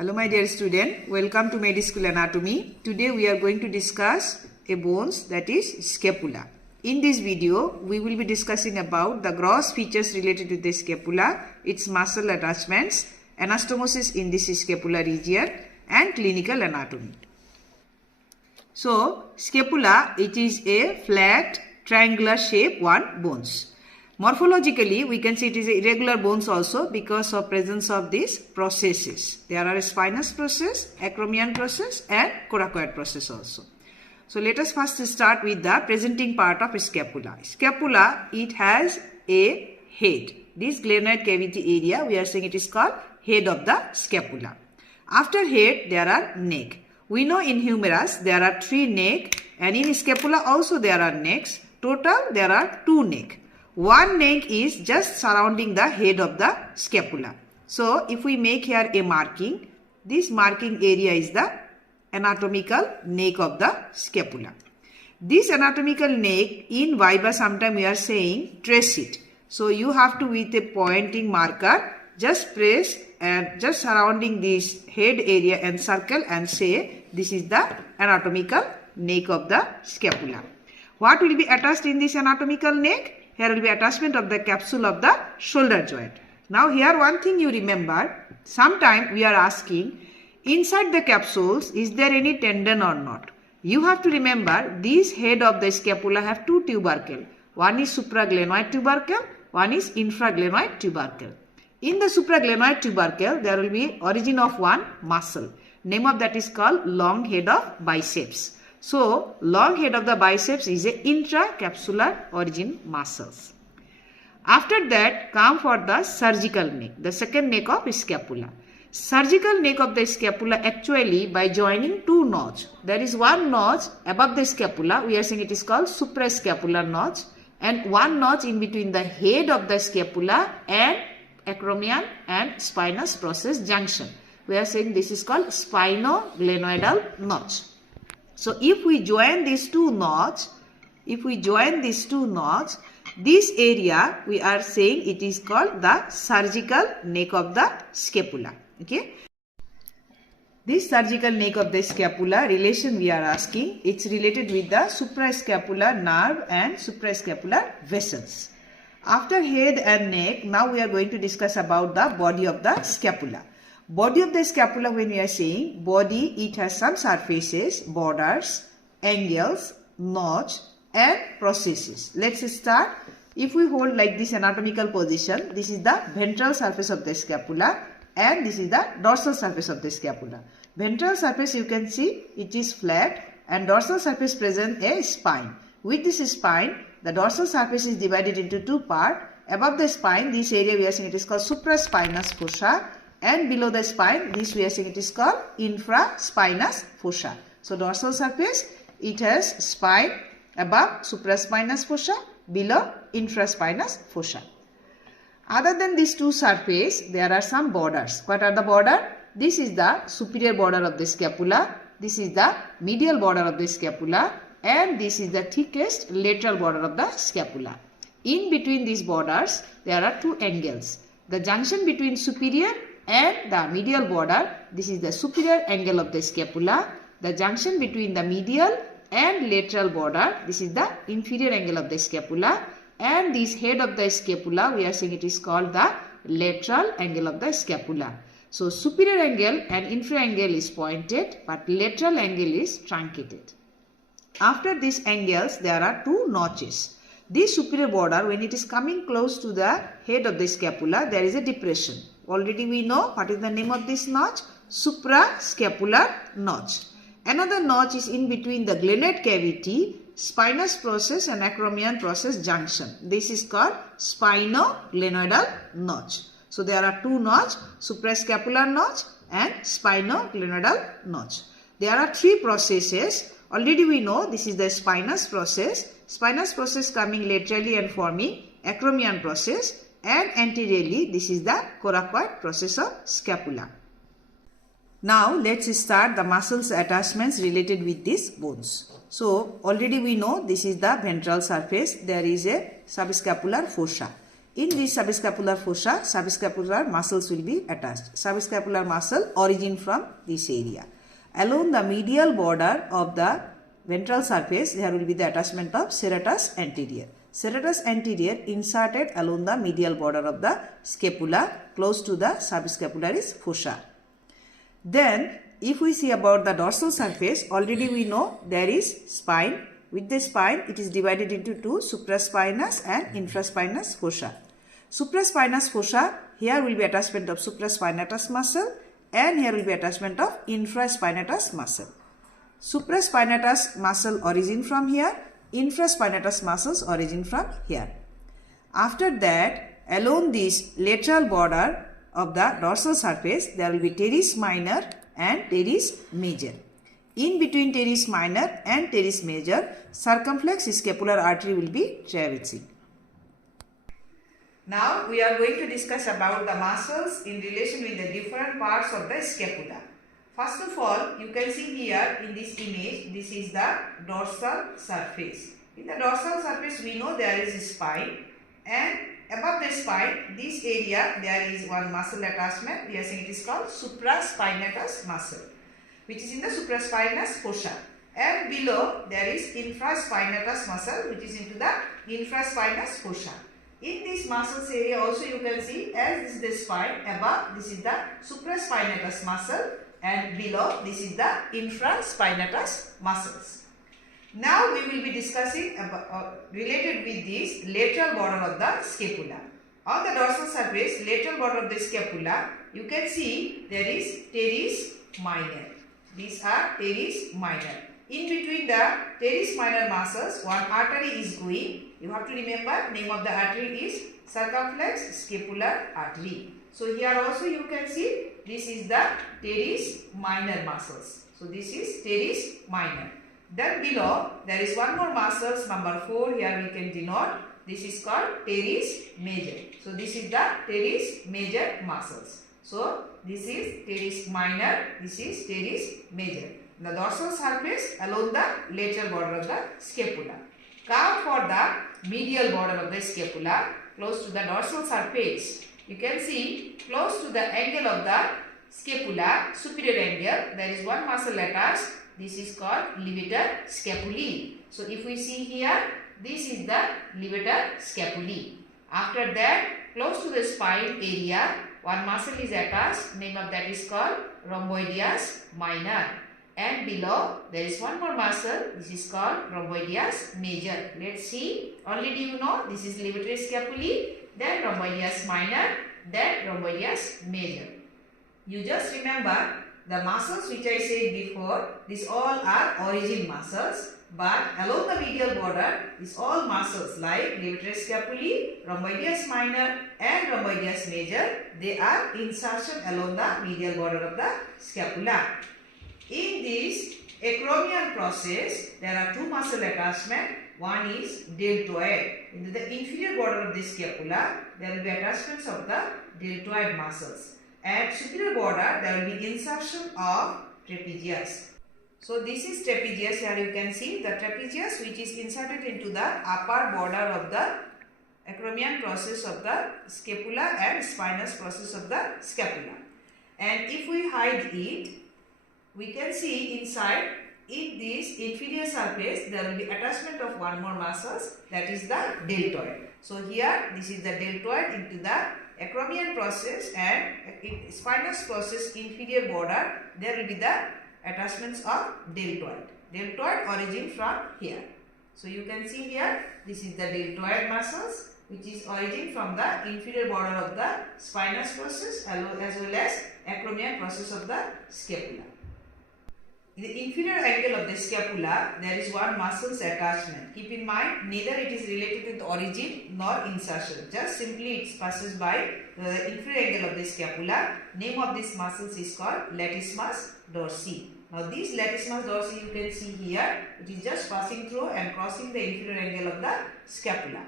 Hello my dear student, welcome to Muscular Anatomy. Today we are going to discuss a bones that is scapula. In this video, we will be discussing about the gross features related to the scapula, its muscle attachments, anastomosis in this scapular region and clinical anatomy. So, scapula, it is a flat triangular shape one bones. Morphologically, we can see it is irregular bones also because of presence of these processes. There are a spinous process, acromion process and coracoid process also. So let us first start with the presenting part of scapula. Scapula, it has a head. This glenoid cavity area, we are saying it is called head of the scapula. After head, there are neck. We know in humerus there are 3 neck and in scapula also there are necks. Total there are 2 neck. One neck is just surrounding the head of the scapula. So, if we make here a marking, this marking area is the anatomical neck of the scapula. This anatomical neck in Viva sometimes we are saying trace it. So, you have to with a pointing marker just press and just surrounding this head area and circle and say this is the anatomical neck of the scapula. What will be attached in this anatomical neck? Here will be attachment of the capsule of the shoulder joint. Now here one thing you remember, sometime we are asking inside the capsules is there any tendon or not. You have to remember this head of the scapula have 2 tubercle. One is supraglenoid tubercle, one is infraglenoid tubercle. In the supraglenoid tubercle there will be origin of one muscle. Name of that is called long head of biceps. So, long head of the biceps is a intracapsular origin muscles. After that, come for the surgical neck, the second neck of scapula. Surgical neck of the scapula actually by joining 2 notch. There is one notch above the scapula, we are saying it is called suprascapular notch, and one notch in between the head of the scapula and acromion and spinous process junction. We are saying this is called spinoglenoidal notch. So, if we join these 2 notch, this area we are saying it is called the surgical neck of the scapula. Okay. This surgical neck of the scapula relation we are asking, it's related with the suprascapular nerve and suprascapular vessels. After head and neck, now we are going to discuss about the body of the scapula. Body of the scapula, when we are saying body, it has some surfaces, borders, angles, notch and processes. Let's start. If we hold like this anatomical position, this is the ventral surface of the scapula and this is the dorsal surface of the scapula. Ventral surface you can see it is flat and dorsal surface present a spine. With this spine, the dorsal surface is divided into 2 parts. Above the spine, this area we are saying it is called supraspinous fossa. And below the spine, this we are saying it is called infraspinous fossa. So, dorsal surface, it has spine, above supraspinous fossa, below infraspinous fossa. Other than these 2 surface, there are some borders. What are the border? This is the superior border of the scapula, this is the medial border of the scapula and this is the thickest lateral border of the scapula. In between these borders, there are 2 angles. The junction between superior and the medial border, this is the superior angle of the scapula. The junction between the medial and lateral border, this is the inferior angle of the scapula. And this head of the scapula, we are saying it is called the lateral angle of the scapula. So, superior angle and inferior angle is pointed, but lateral angle is truncated. After these angles, there are 2 notches. This superior border, when it is coming close to the head of the scapula, there is a depression. Already we know what is the name of this notch? Suprascapular notch. Another notch is in between the glenoid cavity, spinous process and acromion process junction. This is called spinoglenoidal notch. So, there are 2 notch, suprascapular notch and spinoglenoidal notch. There are 3 processes. Already we know this is the spinous process. Spinous process coming laterally and forming acromion process. And anteriorly, this is the coracoid process of scapula. Now, let's start the muscles attachments related with these bones. So, already we know this is the ventral surface. There is a subscapular fossa. In this subscapular fossa, subscapular muscles will be attached. Subscapular muscle origin from this area. Along the medial border of the ventral surface, there will be the attachment of serratus anterior. Serratus anterior inserted along the medial border of the scapula close to the subscapularis fossa. Then, if we see about the dorsal surface, already we know there is spine. With the spine, it is divided into two, supraspinous and infraspinous fossa. Supraspinous fossa, here will be attachment of supraspinatus muscle and here will be attachment of infraspinatus muscle. Supraspinatus muscle origin from here, infraspinatus muscles origin from here. After that, along this lateral border of the dorsal surface, there will be teres minor and teres major. In between teres minor and teres major, circumflex scapular artery will be traversing. Now we are going to discuss about the muscles in relation with the different parts of the scapula. First of all, you can see here in this image, this is the dorsal surface. In the dorsal surface, we know there is a spine, and above the spine, this area, there is one muscle attachment. We are saying it is called supraspinatus muscle, which is in the supraspinous fossa. And below, there is infraspinatus muscle, which is into the infraspinous fossa. In this muscles area also you can see, as this is the spine, above this is the supraspinatus muscle and below this is the infraspinatus muscles. Now we will be discussing about, related with this lateral border of the scapula. On the dorsal surface, lateral border of the scapula, you can see there is teres minor. These are teres minor. In between the teres minor muscles, one artery is going. You have to remember, name of the artery is circumflex scapular artery. So here also you can see this is the teres minor muscles. So this is teres minor. Then below there is one more muscles, number 4, here we can denote. This is called teres major. So this is the teres major muscles. So this is teres minor, this is teres major. The dorsal surface along the lateral border of the scapula. Come for the medial border of the scapula, close to the dorsal surface. You can see close to the angle of the scapula, superior angle, there is one muscle attached. This is called levator scapulae. So if we see here, this is the levator scapulae. After that, close to the spine area, one muscle is attached. Name of that is called rhomboideus minor. And below there is one more muscle. This is called rhomboideus major. Let's see. Already you know this is levator scapulae, then rhomboideus minor, then rhomboideus major. You just remember the muscles which I said before. These all are origin muscles. But along the medial border, these all muscles like levator scapulae, rhomboideus minor and rhomboideus major, they are insertion along the medial border of the scapula. In this acromion process, there are two muscle attachment. One is deltoid. Into the inferior border of the scapula, there will be attachments of the deltoid muscles. At superior border, there will be insertion of trapezius. So this is trapezius. Here you can see the trapezius which is inserted into the upper border of the acromion process of the scapula and spinous process of the scapula. And if we hide it, we can see inside in this inferior surface there will be attachment of one more muscles, that is the deltoid. So here this is the deltoid into the acromion process and in spinous process inferior border there will be the attachments of deltoid. Deltoid origin from here. So you can see here this is the deltoid muscles which is origin from the inferior border of the spinous process as well as acromion process of the scapula. In the inferior angle of the scapula, there is one muscle's attachment. Keep in mind, neither it is related with origin nor insertion. Just simply it passes by the inferior angle of the scapula. Name of this muscles is called latissimus dorsi. Now this latissimus dorsi you can see here, it is just passing through and crossing the inferior angle of the scapula.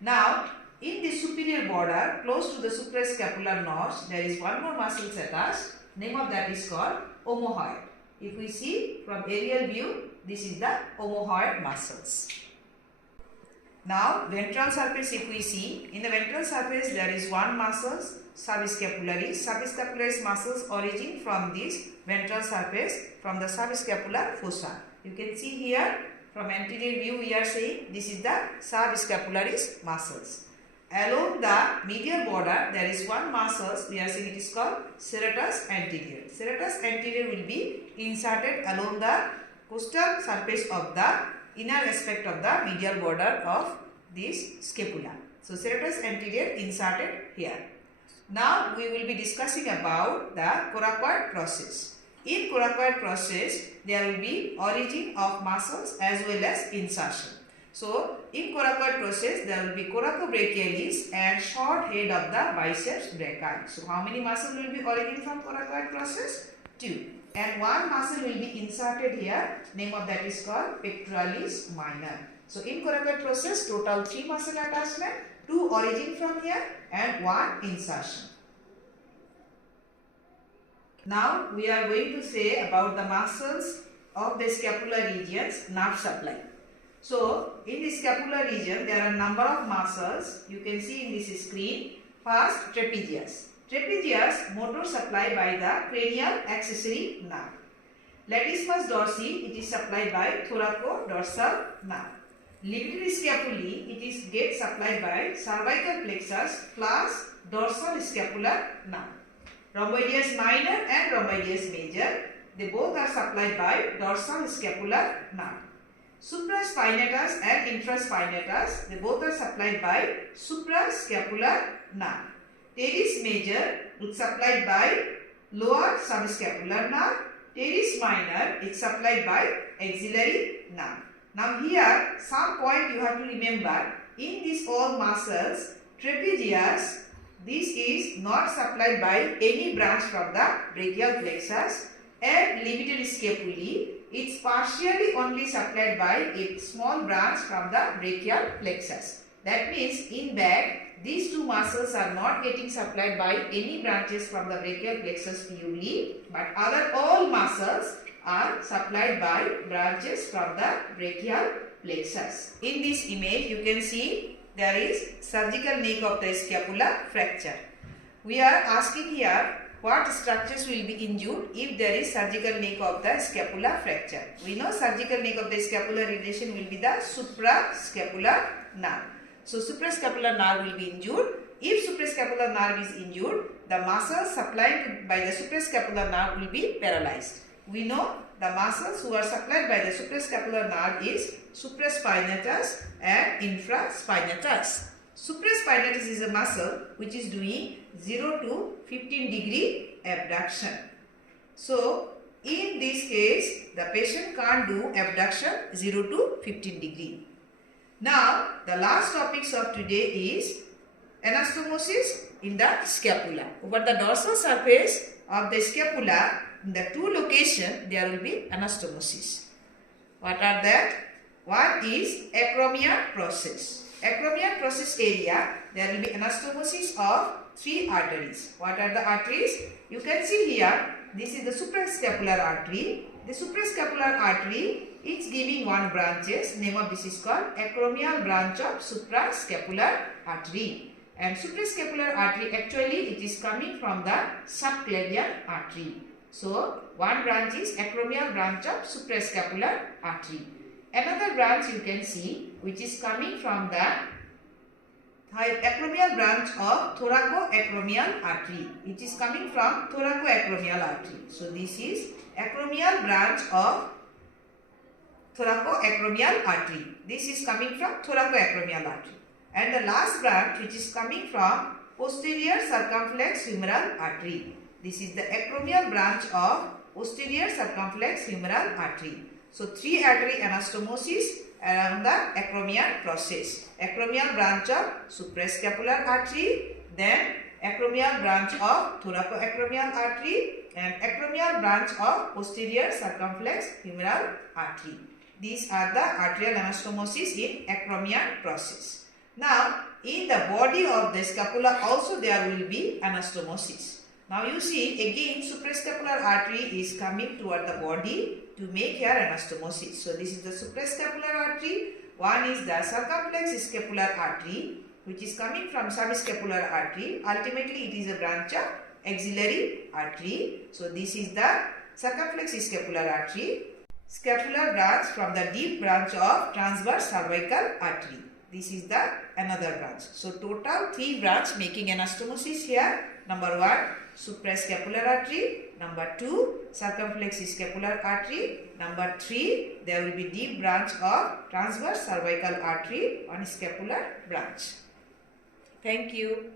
Now, in the superior border, close to the suprascapular notch, there is one more muscle attached. Name of that is called omohyoid. If we see from aerial view, this is the omohyoid muscles. Now ventral surface, if we see, in the ventral surface there is one muscle, subscapularis. Subscapularis muscles origin from this ventral surface, from the subscapular fossa. You can see here from anterior view we are saying this is the subscapularis muscles. Along the medial border there is one muscle, we are saying it is called serratus anterior. Serratus anterior will be inserted along the costal surface of the inner aspect of the medial border of this scapula. So serratus anterior inserted here. Now we will be discussing about the coracoid process. In coracoid process there will be origin of muscles as well as insertion. So in coracoid process there will be coracobrachialis and short head of the biceps brachii. So how many muscles will be origin from coracoid process? 2. And one muscle will be inserted here, name of that is called pectoralis minor. So in coracoid process total 3 muscle attachment, 2 origin from here and 1 insertion. Now we are going to say about the muscles of the scapular regions nerve supply. So in the scapular region there are number of muscles you can see in this screen. First, trapezius. Trapezius motor supply by the cranial accessory nerve. Latissimus dorsi, it is supplied by thoracodorsal nerve. Limitary scapulae, it is get supplied by cervical plexus plus dorsal scapular nerve. Rhomboideus minor and rhomboideus major, they both are supplied by dorsal scapular nerve. Supraspinatus and infraspinatus, they both are supplied by suprascapular nerve. Teres major is supplied by lower subscapular nerve. Teres minor is supplied by axillary nerve. Now here some point you have to remember, in these all muscles, trapezius, this is not supplied by any branch from the brachial plexus, and limitary scapulae, it's partially only supplied by a small branch from the brachial plexus. That means in back, these 2 muscles are not getting supplied by any branches from the brachial plexus purely, but other all muscles are supplied by branches from the brachial plexus. In this image you can see there is surgical neck of the scapula fracture. We are asking here what structures will be injured if there is surgical neck of the scapula fracture. We know surgical neck of the scapular relation will be the suprascapular nerve. So suprascapular nerve will be injured. If suprascapular nerve is injured, the muscles supplied by the suprascapular nerve will be paralyzed. We know the muscles who are supplied by the suprascapular nerve is supraspinatus and infraspinatus. Supraspinatus is a muscle which is doing 0 to 15 degree abduction. So in this case the patient can't do abduction 0 to 15 degree. Now the last topics of today is anastomosis in the scapula. Over the dorsal surface of the scapula, in the 2 locations there will be anastomosis. What are that? One is acromion process. Acromion process area, there will be anastomosis of 3 arteries. What are the arteries? You can see here, this is the suprascapular artery. The suprascapular artery is giving 1 branches. Name of this is called acromial branch of suprascapular artery. And suprascapular artery, actually it is coming from the subclavian artery. So one branch is acromial branch of suprascapular artery. Another branch you can see which is coming from the acromial branch of thoracoacromial artery. It is coming from thoracoacromial artery. So this is acromial branch of thoracoacromial artery. This is coming from thoracoacromial artery. And the last branch which is coming from posterior circumflex humeral artery. This is the acromial branch of posterior circumflex humeral artery. So 3 artery anastomosis around the acromion process. Acromial branch of suprascapular artery, then acromial branch of thoracoacromial artery, and acromial branch of posterior circumflex humeral artery. These are the arterial anastomosis in acromion process. Now, in the body of the scapula also there will be anastomosis. Now you see again suprascapular artery is coming toward the body to make here anastomosis. So this is the suprascapular artery. One is the circumflex scapular artery, which is coming from subscapular artery. Ultimately, it is a branch of axillary artery. So, this is the circumflex scapular artery. Scapular branch from the deep branch of transverse cervical artery. This is the another branch. So, total 3 branch making anastomosis here. Number 1, suprascapular artery. Number 2, circumflex scapular artery. Number 3, there will be deep branch of transverse cervical artery on scapular branch. Thank you.